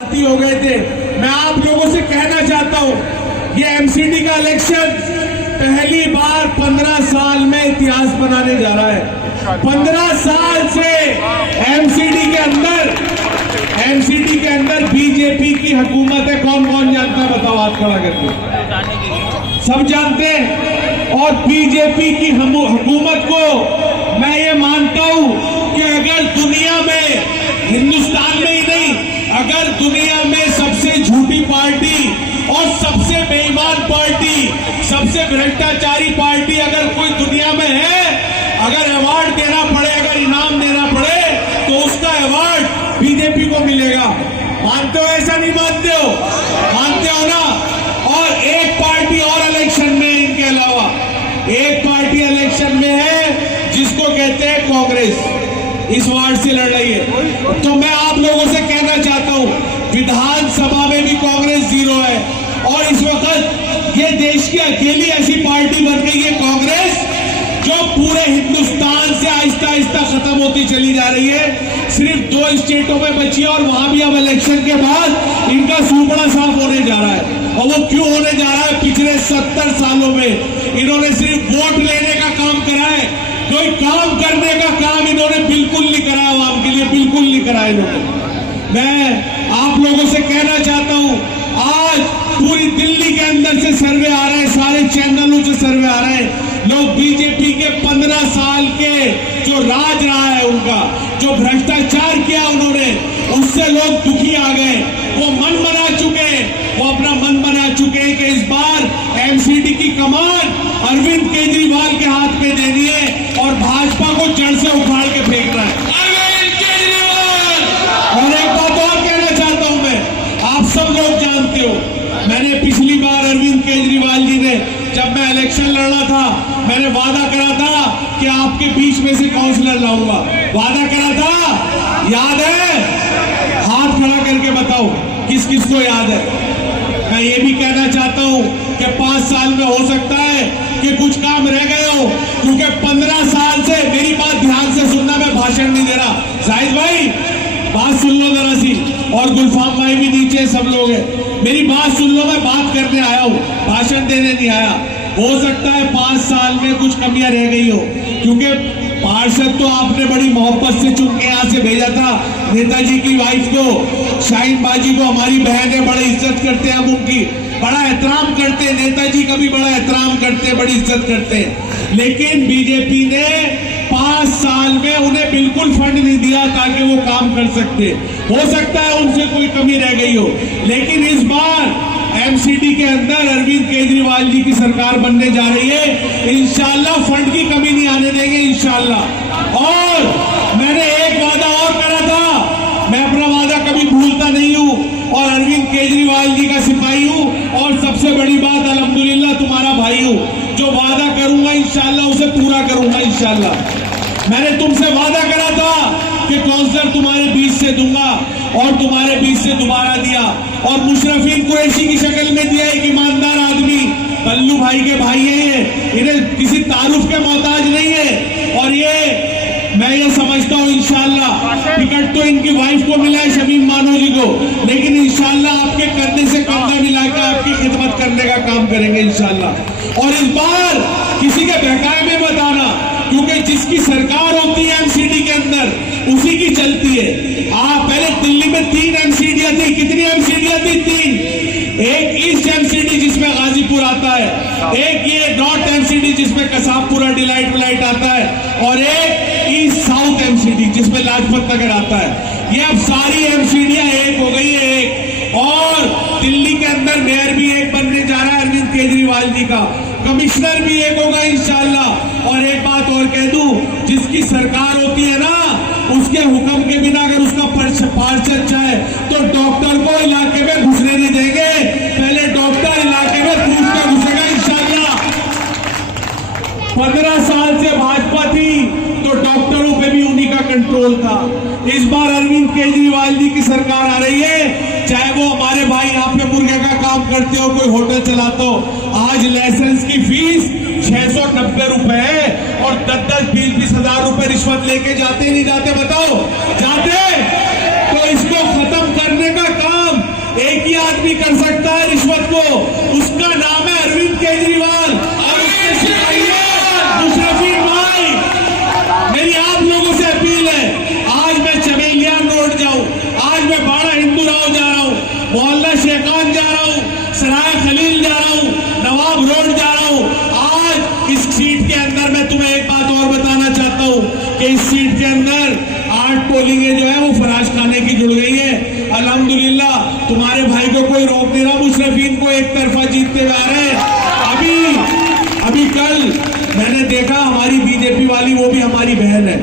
हो गए थे। मैं आप लोगों से कहना चाहता हूं, ये एमसीडी का इलेक्शन पहली बार 15 साल में इतिहास बनाने जा रहा है। 15 साल से एमसीडी के अंदर बीजेपी की हुकूमत है। कौन कौन जानता है बताओ, हाथ खड़ा करके। सब जानते हैं। और बीजेपी की हुकूमत को मैं ये मानता हूं कि अगर दुनिया में, हिंदुस्तान में ही नहीं, अगर दुनिया में सबसे झूठी पार्टी और सबसे बेईमान पार्टी, सबसे भ्रष्टाचारी पार्टी अगर कोई दुनिया में है, अगर अवार्ड देना पड़े, अगर इनाम देना पड़े, तो उसका अवार्ड बीजेपी को मिलेगा। मानते हो ऐसा? नहीं मानते हो? मानते हो ना? और एक पार्टी और इलेक्शन में, इनके अलावा एक पार्टी इलेक्शन में है जिसको कहते हैं कांग्रेस, इस वार्ड से लड़ रही है। तो मैं आप लोगों से कहना चाहता हूं, विधानसभा में भी कांग्रेस जीरो है और इस वक्त ये देश की अकेली ऐसी पार्टी बन गई है कांग्रेस, जो पूरे हिंदुस्तान से आहिस्ता आहिस्ता खत्म होती चली जा रही है। सिर्फ 2 स्टेटों में बची है और वहां भी अब इलेक्शन के बाद इनका सूपड़ा साफ होने जा रहा है। और वो क्यों होने जा रहा है? पिछले 70 सालों में इन्होंने सिर्फ वोट लेने का काम करा है, कोई काम करने का काम इन्होंने बिल्कुल नहीं करा, आवाम के लिए बिल्कुल नहीं करा इन्होंने। मैं आप लोगों से कहना चाहता हूं, आज पूरी दिल्ली के अंदर से सर्वे आ रहे हैं, सारे चैनलों से सर्वे आ रहे हैं, लोग बीजेपी के 15 साल के जो राज रहा है उनका, जो भ्रष्टाचार किया उन्होंने, उससे लोग दुखी आ गए। वो मन बना चुके हैं, वो अपना मन बना चुके हैं कि इस बार एमसीडी की कमान अरविंद केजरीवाल के हाथ में देनी है और भाजपा को जड़ से उखाड़ के फेंकना है। अरविंद केजरीवाल! और एक बात और कहना चाहता हूं मैं, आप सब लोग जानते हो, मैंने पिछली बार अरविंद केजरीवाल जी ने, जब मैं इलेक्शन लड़ना था, मैंने वादा करा था कि आपके बीच में से काउंसलर लाऊंगा। वादा करा था, याद है? हाथ खड़ा करके बताओ किस किस को याद है। मैं ये भी कहना चाहता हूं कि 5 साल में हो सकता है कि कुछ काम रह गए हो, क्योंकि 15 साल से, मेरी बात ध्यान से सुनना, मैं भाषण नहीं दे रहा। जाहिद भाई बात सुन लो जरा सी, और गुलफाम भाई भी नीचे, सब लोग हैं, मेरी बात सुन लो। मैं बात करने आया हूं, भाषण देने नहीं आया। हो सकता है 5 साल में कुछ कमियां रह गई हो, क्योंकि पार्षद तो आपने बड़ी मोहब्बत से चुन के यहाँ से भेजा था। नेताजी की वाइफ को, शाहीन बाजी को, हमारी बहन है, बड़ी इज्जत करते हैं हम उनकी, बड़ा एहतराम करते हैं, नेताजी का भी बड़ा एहतराम करते हैं, बड़ी इज्जत करते हैं। लेकिन बीजेपी ने 5 साल में उन्हें बिल्कुल फंड नहीं दिया ताकि वो काम कर सकते। हो सकता है उनसे कोई कमी रह गई हो, लेकिन इस बार एमसीडी के अंदर अरविंद केजरीवाल जी की सरकार बनने जा रही है। इंशाल्लाह फंड की कमी नहीं आने देंगे, इंशाल्लाह। और मैंने एक वादा और करा था, मैं अपना वादा कभी भूलता नहीं हूं, और अरविंद केजरीवाल जी का सिपाही हूं, और सबसे बड़ी बात, अल्हम्दुलिल्लाह तुम्हारा भाई हूं। जो वादा करूंगा इंशाल्लाह उसे पूरा करूंगा, इंशाल्लाह। मैंने तुमसे वादा करा था कि काउंसलर तुम्हारे बीच से दूंगा, और तुम्हारे बीच से दोबारा दिया, और मुशर्रफीन कुरैशी की शक्ल में दिया। एक ईमानदार आदमी, पल्लू भाई के भाई है ये, इन्हें किसी तारुफ के मोहताज नहीं है। और ये मैं ये समझता हूँ इंशाल्लाह टिकट तो इनकी वाइफ को मिला है, शमीम मानो जी को, लेकिन इंशाल्लाह आपके कंधे से कंधा मिलाकर आपकी खिदमत करने का काम करेंगे इंशाल्लाह। और इस बार किसी के बहकावे में मत आना, क्योंकि जिसकी सरकार होती है एमसीडी के अंदर, उसी की चलती है। पहले दिल्ली में 3 एमसीडियां थी। कितनी एमसीडियां थी? 3। एक ईस्ट एमसीडी जिसमें गाजीपुर आता है, एक ये नॉर्थ एमसीडी जिसमें कसाबपुरा डिलाइट विलाइट आता है, और एक ईस्ट साउथ एमसीडी जिसमें लाजपत नगर आता है। ये अब सारी एमसीडियां एक हो गई है, एक। और दिल्ली के अंदर मेयर भी एक बनने जा रहा है अरविंद केजरीवाल जी का, कमिश्नर भी एक होगा इंशाल्लाह। और एक बात और कह दूं, जिसकी सरकार होती है ना, उसके हुक्म के बिना अगर उसका पार्षद चाहे तो डॉक्टर को इलाके में घुसने नहीं देंगे, पहले डॉक्टर इलाके में पूछ के घुसेगा इंशाल्लाह। 15 साल से भाजपा थी तो डॉक्टरों पे भी उन्हीं का कंट्रोल था। इस बार अरविंद केजरीवाल जी की सरकार आ रही है, चाहे वो हमारे भाई यहाँ पे मुर्गे का काम करते हो, कोई होटल चलाते हो। आज लाइसेंस की फीस 690 रुपए है, और 10-20 हजार रुपए रिश्वत लेके जाते नहीं जाते? बताओ, जाते? तो इसको खत्म करने का काम आदमी कर सकता है रिश्वत को, उसका नाम है अरविंद केजरीवाल और उसके सिपाही मुशर्रफीन भाई। मेरी आप लोगों से अपील है, आज मैं चमेलियान रोड जाऊं, आज मैं बाड़ा हिंदू राव जा रहा हूं, मोहल्ला शेखान जा रहा हूं, सराय खलील जा रहा हूं, नवाब रोड जा रहा हूं। आज इस सीट के अंदर मैं तुम्हें एक बात और बताना चाहता हूं कि इस सीट के अंदर 8 पोलिंगें जो है वो फराज खाने की जुड़ गई है। अल्हम्दुलिल्लाह तुम्हारे भाई को कोई रोक नहीं रहा, मुशर्रफीन को एक तरफा जीतते हुए आ रहे हैं। अभी कल मैंने देखा हमारी बीजेपी वाली, वो भी हमारी बहन है,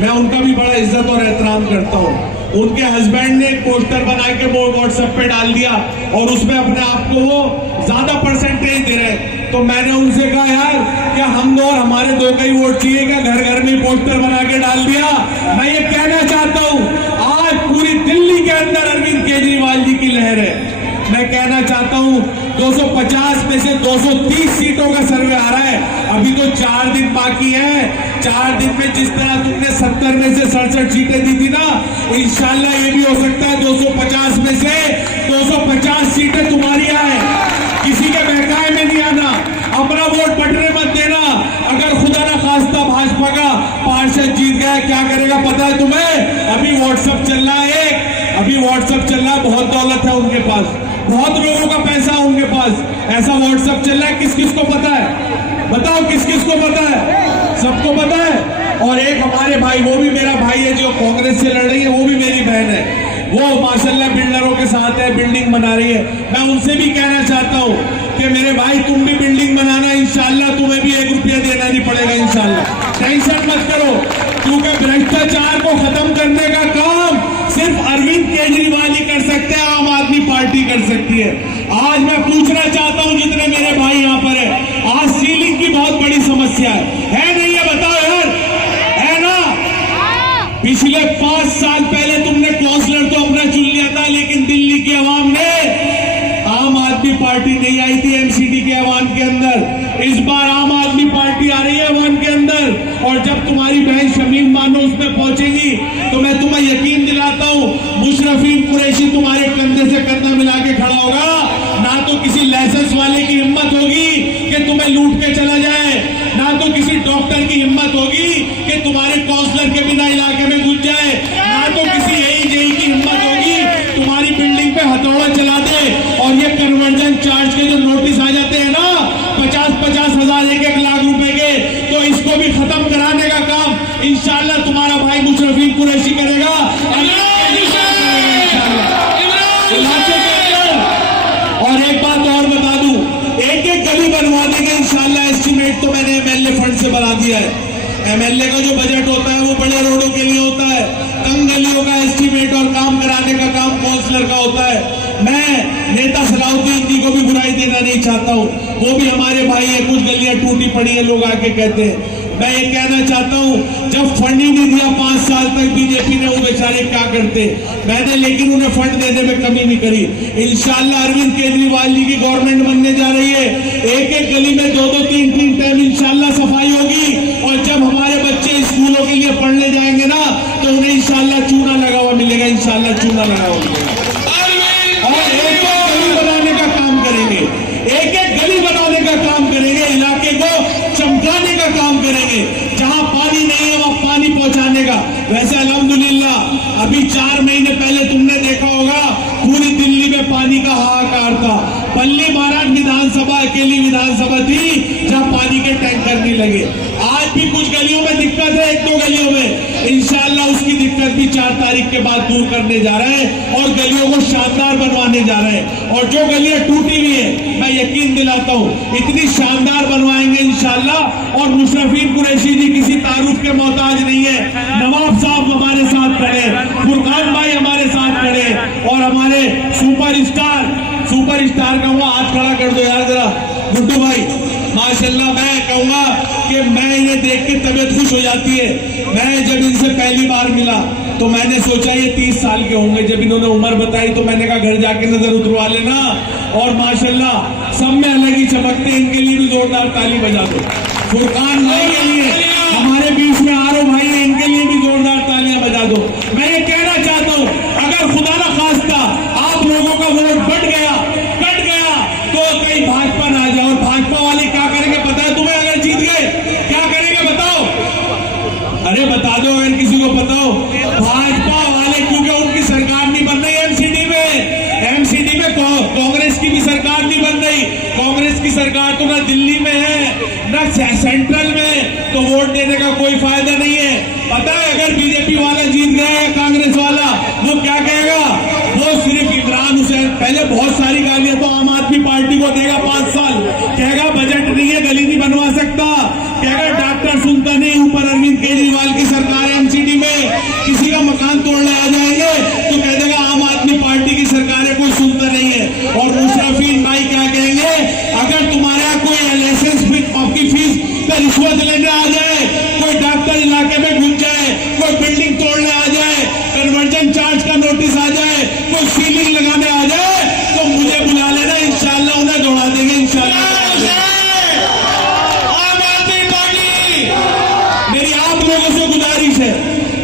मैं उनका भी बड़ा इज्जत और एहतराम करता हूँ। उनके हस्बैंड ने एक पोस्टर बना के वो व्हाट्सएप पे डाल दिया और उसमें अपने आप को वो ज्यादा परसेंटेज दे रहे। तो मैंने उनसे कहा यार क्या हम दो और हमारे दो का ही वोट चाहिए क्या, घर घर में पोस्टर बना के डाल दिया। मैं ये कहना चाहता हूँ आज पूरी दिल्ली के अंदर अरविंद केजरीवाल जी की लहर है। मैं कहना चाहता हूं 250 में से 230 सीटों का सर्वे आ रहा है, अभी तो 4 दिन बाकी है। 4 दिन में जिस तरह तुमने 70 में से 67 सीटें दी थी ना, इंशाल्लाह ये भी हो सकता है 250 में से 250 सीटें तुम्हारी आए। किसी के बहकाए में नहीं आना, अपना वोट बटने मत देना। अगर खुदा ना खास्ता भाजपा का पार्षद जीत गया क्या करेगा पता है तुम्हें? अभी व्हाट्सएप चल रहा है, अभी व्हाट्सएप चल रहा है, बहुत दौलत है उनके पास, बहुत लोगों का पैसा है उनके पास, ऐसा व्हाट्सएप चल रहा है। किस किस को पता है? बताओ किस किस को पता है? सबको पता है। और एक हमारे भाई, वो भी मेरा भाई है जो कांग्रेस से लड़ रही है, वो भी मेरी बहन है, वो माशाल्लाह बिल्डरों के साथ है, बिल्डिंग बना रही है। मैं उनसे भी कहना चाहता हूँ कि मेरे भाई तुम भी बिल्डिंग बनाना, इंशाल्लाह तुम्हें भी 1 रुपया देना नहीं पड़ेगा इंशाल्लाह, टेंशन मत करो। क्योंकि भ्रष्टाचार को खत्म करने का काम सिर्फ अरविंद केजरीवाल ही कर सकते हैं, आम आदमी पार्टी कर सकती है। आज मैं पूछना चाहता हूं जितने मेरे भाई यहाँ पर है, आज सीलिंग की बहुत बड़ी समस्या है नहीं है? बताओ यार, है ना? पिछले 5 साल पहले तुमने काउंसलर तो अपना चुन लिया था, लेकिन दिल्ली की आवाम ने, आम आदमी पार्टी नहीं आई थी एमसीडी के ऐवान के अंदर। इस बार आम आदमी पार्टी आ रही है ऐवान के अंदर, और जब तुम्हारी बहन शमीम बानो उसमें पहुंचेगी तो मैं तुम्हें यकीन दिलाता हूं मुशर्रफीन कुरैशी तुम्हारे कंधे से कंधा मिला के खड़ा होगा। ना तो किसी लाइसेंस वाले की हिम्मत होगी कि तुम्हें लूट के चला जाए, ना तो किसी डॉक्टर की हिम्मत होगी कि तुम्हारे काउंसलर के बिना इलाके में घुस जाए, ना तो किसी AEJ की हिम्मत होगी तुम्हारी बिल्डिंग पे हथौड़ा चला दे। और ये कन्वर्जन चार्ज के जो नोटिस आ जाते हैं ना 50-50 हजार 1-1 लाख रुपए के, तो इसको भी खत्म कराने का काम इंशाल्लाह तुम्हारा भाई मुशर्रफीन कुरैशी करेगा। और एक बात और बता दूं, एक गली बनवा देंगे इंशाल्लाह। एस्टीमेट तो मैंने MLA फंड से बना दिया है। MLA का जो बजट होता है वो बड़े रोडों के लिए होता है, तंग गलियों का एस्टीमेट और काम कराने का काम काउंसलर का होता है। मैं नेता सलाउद्दीन जी को भी बुराई देना नहीं चाहता हूँ, वो भी हमारे भाई है, कुछ गलियां टूटी पड़ी है, लोग आके कहते हैं। मैं ये कहना चाहता हूँ जब फंड ही नहीं दिया 5 साल तक बीजेपी ने, वो बेचारे क्या करते मैंने, लेकिन उन्हें फंड देने में कमी नहीं करी। इंशाल्लाह अरविंद केजरीवाल जी की गवर्नमेंट बनने जा रही है, एक गली में 2-2, 3-3 टाइम इंशाल्लाह सफाई होगी। और जब हमारे बच्चे स्कूलों के लिए पढ़ने जाएंगे ना तो उन्हें इंशाल्लाह चूना लगा हुआ मिलेगा, इंशाल्लाह चूना लगा हुआ मिलेगा। और एक गली बनाने का काम करेंगे, एक गली बनाने का काम करेंगे, इलाके को चमकाने का काम करेंगे, जहां पानी नहीं है वहां पानी पहुंचाने का। वैसे अल्हम्दुलिल्लाह अभी 4 महीने पहले तुमने देखा होगा पूरी दिल्ली में पानी का हाहाकार था। पल्ली महाराज विधानसभा अकेली विधानसभा थी जहां पानी के टैंकर नहीं लगे। आज भी कुछ गलियों में दिक्कत है, 1-2 गलियों में, इंशाल्लाह उसकी दिक्कत भी 4 तारीख के बाद दूर करने जा रहे हैं और गलियों को शानदार बनवाने जा रहे हैं। और जो गलियां टूटी हुई है मैं यकीन दिलाता हूं इतनी शानदार बनवाएंगे इंशाल्लाह। और मुशर्रफीन कुरैशी जी किसी तारुफ के मोहताज नहीं है, नवाब साहब हमारे साथ खड़े, फुरकान भाई हमारे साथ खड़े, और हमारे सुपरस्टार का वो हाथ खड़ा कर दो यार जरा गुड्डू भाई, माशाल्लाह। मैं कहूंगा कि मैं इन्हें देख के तबीयत खुश हो जाती है। मैं जब इनसे पहली बार मिला तो मैंने सोचा ये 30 साल के होंगे, जब इन्होंने उम्र बताई तो मैंने कहा घर जाके नजर उतरवा लेना। और माशाल्लाह सब में अलग ही चमकते, इनके लिए भी जोरदार ताली बजा दो। फुरकान भाई के लिए, हमारे बीच में आरो भाई है, इनके लिए भी जोरदार तालियां बजा दो। मैं ये कहना चाहता हूं अगर खुदा ना खास्ता आप लोगों का वोट बढ़ गया सरकार नहीं बन रही। कांग्रेस की सरकार तो ना दिल्ली में है ना सेंट्रल में, तो वोट देने का कोई फायदा नहीं है। पता है अगर बीजेपी वाला जीत गया है कांग्रेस वाला, वो क्या कहेगा? वो सिर्फ इमरान हुसैन, पहले बहुत सारी गालियां तो आम आदमी पार्टी को देगा 5 साल, कहेगा बजट नहीं है, गली नहीं बनवा सकता, कहेगा डॉक्टर सुनता नहीं, ऊपर अरविंद केजरीवाल की सरकार है, एमसीडी में किसी का मकान तोड़ने आ जाएंगे तो कह देगा आम आदमी पार्टी की सरकार है, कोई सुनता नहीं है। और मुशर्रफीन भाई क्या कहेंगे? अगर तुम्हारा कोई लाइसेंस आपकी फीस पे रिश्वत लेने आ जाए, कोई डॉक्टर इलाके में घुस जाए, कोई बिल्डिंग तोड़ने आ जाए, कन्वर्जन चार्ज का नोटिस आ जाए, कोई सीलिंग लगाने आ जाए, तो मुझे बुला लेना, इंशाल्लाह उन्हें दौड़ा देंगे इंशाल्लाह। आम आदमी पार्टी, मेरी आप लोगों से गुजारिश है,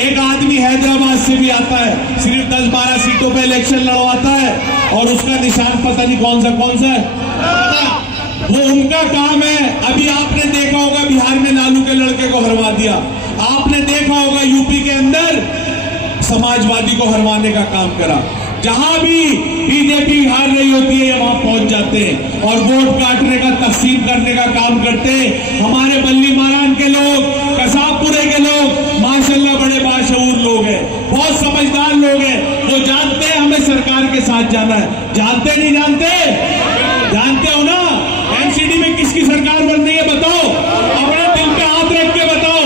एक आदमी हैदराबाद से भी आता है, सिर्फ 10-12 सीटों पे इलेक्शन लड़वाता है और उसका निशान पता नहीं कौन सा है, वो उनका काम है। अभी आपने देखा होगा बिहार में लालू के लड़के को हरवा दिया, आपने देखा होगा यूपी के अंदर समाजवादी को हरवाने का काम करा। जहां भी बीजेपी हार रही होती है वहां पहुंच जाते हैं और वोट काटने का, तकसीम करने का काम करते हैं। हमारे बल्ली मारान के लोग, कसाबपुरे के लोग माशाल्लाह बड़े बाशऊर लोग हैं, बहुत समझदार लोग हैं, वो जानते हैं हमें सरकार के साथ जाना है। जानते नहीं जानते? जानते हो ना एमसीडी में किसकी सरकार बन रही है? बताओ, अपने दिल पे हाथ रख के बताओ,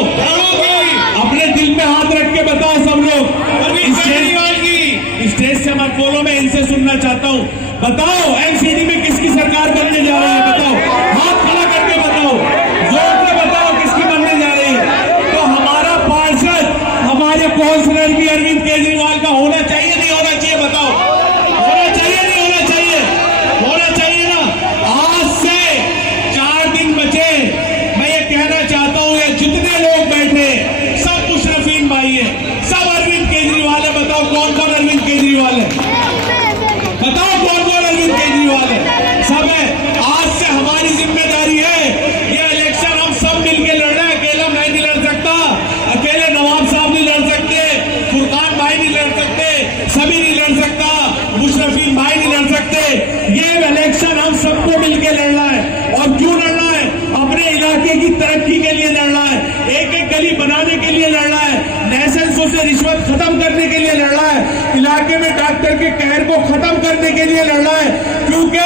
अपने दिल पे हाथ रख के बताओ सब लोग। स्टेज से मत बोलो, मैं इनसे सुनना चाहता हूं। बताओ एमसीडी में किसकी सरकार बनने जा रही है? बताओ, हाथ खड़ा करके बताओ, जोर से बताओ किसकी बनने जा रही है। तो हमारा पार्षद, हमारे काउंसलर भी अरविंद केजरीवाल का होना चाहिए, नहीं होना चाहिए? बताओ, होना चाहिए नहीं होना चाहिए? होना चाहिए ना। आज से 4 दिन बचे, मैं ये कहना चाहता हूं, ये जितने लोग बैठे सब मुशर्रफीन भाई है, सब अरविंद केजरीवाल है। बताओ कौन कौन अरविंद केजरीवाल है? बताओ कौन कौन अरविंद केजरीवाल है? सब है। आज से हमारी जिम्मेदारी है, ये इलेक्शन हम सब मिलकर लड़ना है। अकेला मैं नहीं लड़ सकता, अकेले नवाब साहब नहीं लड़ सकते, फुरकान भाई नहीं लड़ सकते, सभी नहीं लड़ सकता, मुशर्रफीन भाई नहीं लड़ सकते। ये इलेक्शन हम सबको मिलकर लड़ना है। और क्यों लड़ना है? अपने इलाके की तरक्की के लिए लड़ना है, एक एक गली बनाने के लिए लड़ना है, लाइसेंसों से रिश्वत खत्म करने के लिए लड़ना है, इलाके में डॉक्टर के कहर को खत्म करने के लिए लड़ना है। क्योंकि